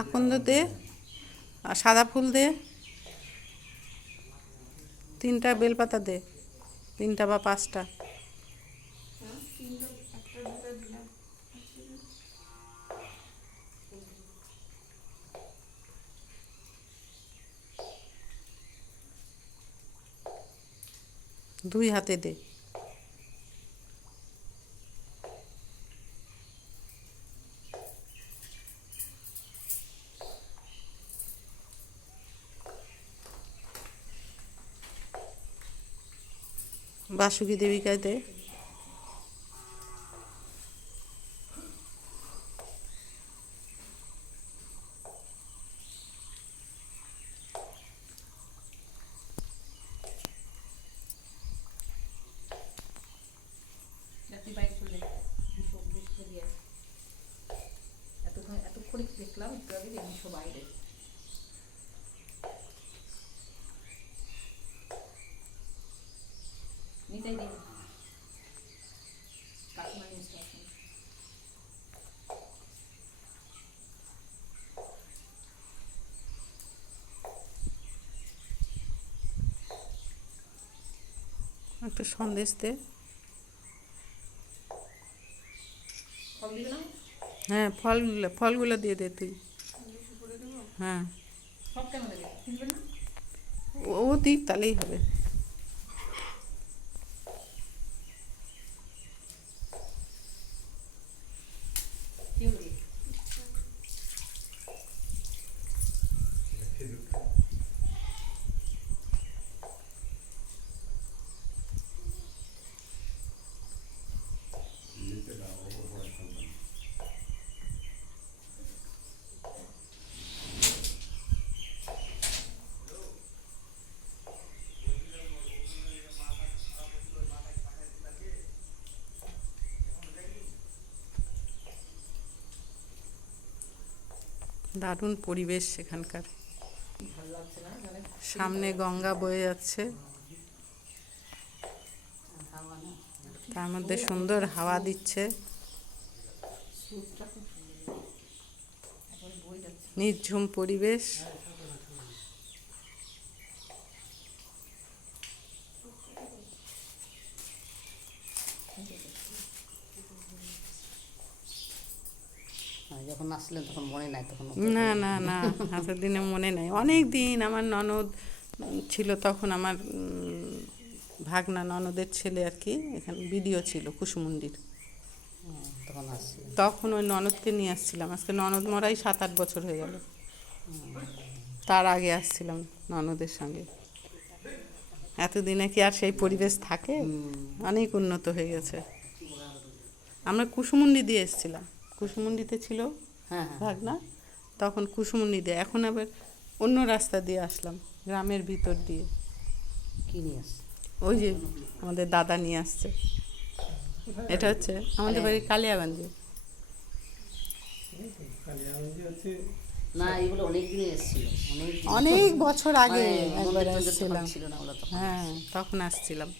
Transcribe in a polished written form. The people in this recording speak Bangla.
আকন্দ দে আর সাদা ফুল দে, 3টা বেলপাতা দে, 3টা বা 5টা। 2 হাতে দে। বাসুকি দেবিকায় দে। দেখলাম একটু আগে যে বাইরে নিতাই দিন কাকিমা নিউজটা আসুন। একটা সন্দেশ দে। ফল দিবে না? হ্যাঁ, ফলগুলো দিয়ে দে তুই। হ্যাঁ, সব কেন দেবে? কিনবে না? ও দিক তাহলেই হবে। দারুণ পরিবেশ সেখানকার, সামনে গঙ্গা বয়ে যাচ্ছে, তার মধ্যে সুন্দর হাওয়া দিচ্ছে, নির্ঝুম পরিবেশ। যখন আসলেন তখন মনে নাই, তখন না না না, এতদিনে মনে নাই। অনেক দিন আমার ননদ ছিল তখন, আমার ভাগনা ননদের ছেলে আর কি, এখানে বিডিও ছিল কুসুমুন্ডির। তখন ওই ননদকে নিয়ে আসছিলাম। আজকে ননদ মরাই 7-8 বছর হয়ে গেল। তার আগে আসছিলাম ননদের সঙ্গে। এতদিনে কি আর সেই পরিবেশ থাকে? অনেক উন্নত হয়ে গেছে। আমরা কুসুমুন্ডি দিয়ে এসেছিলাম, কুসুমুন্ডিতে ছিল ভাগনা, তখন কুসুমুন্ডি দিয়ে। এখন আবার অন্য রাস্তা দিয়ে আসলাম, গ্রামের ভিতর দিয়ে। কি নিয়ে আসছে? ওই যে আমাদের দাদা নিয়ে আসছে। এটা হচ্ছে আমাদের বাড়ি কালিয়াগঞ্জে। না, এগুলো অনেক দিন এসেছিল, অনেক বছর আগে একবার আসছিলাম। আসছিলাম। হ্যাঁ, তখন আসছিলাম।